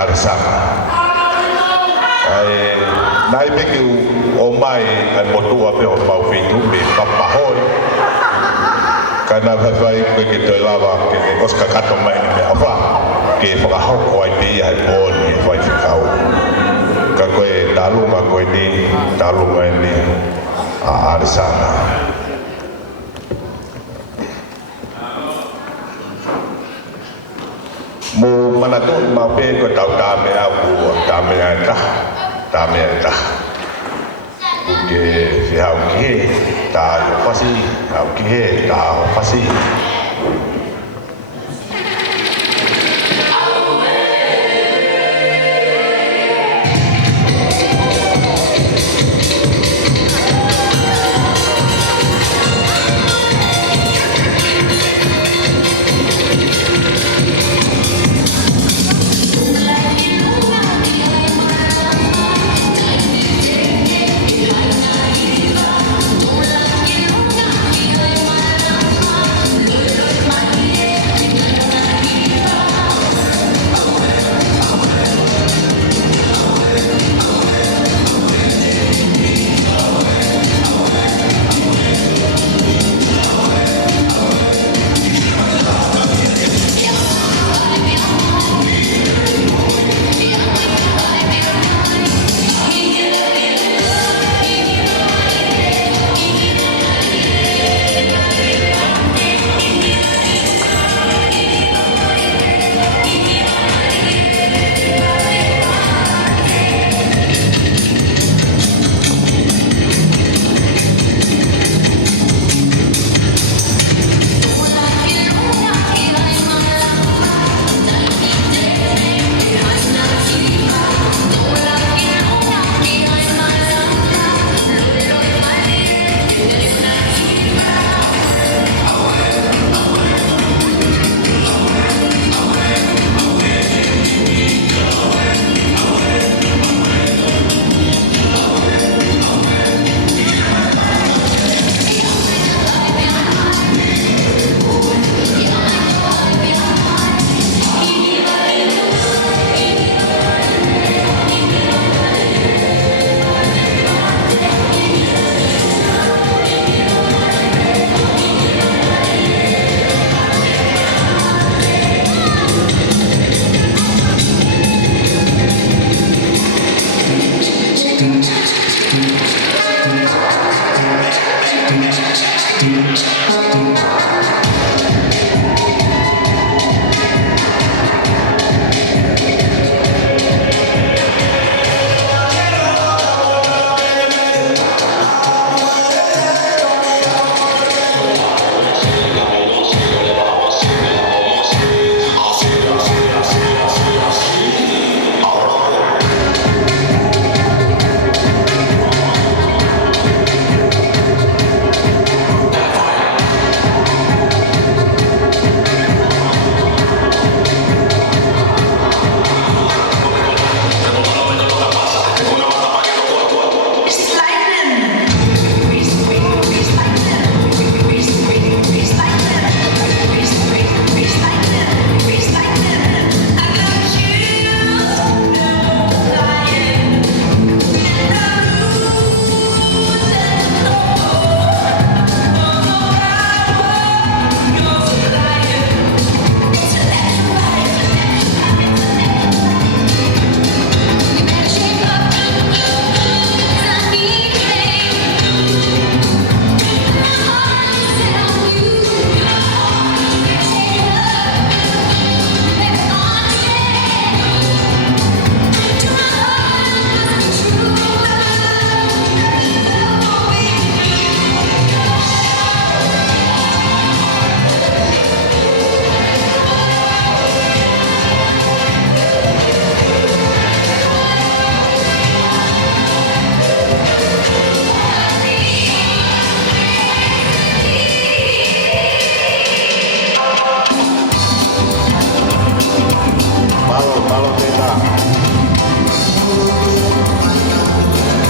aresanga. Nai peki o mai ai motua pe o mau fitu me papahoi. Kana vai peki te lava ke oska kato mai me afa ke whakahau ko ai te ai pōni e whai whikau. Ka koe talunga koe ni, talunga e ni a aresanga. Mo manatu ma pe ko tau tame a bua tame a ta ke fi hau ki ta fasi hau ki ta fasi Malo, malo te da.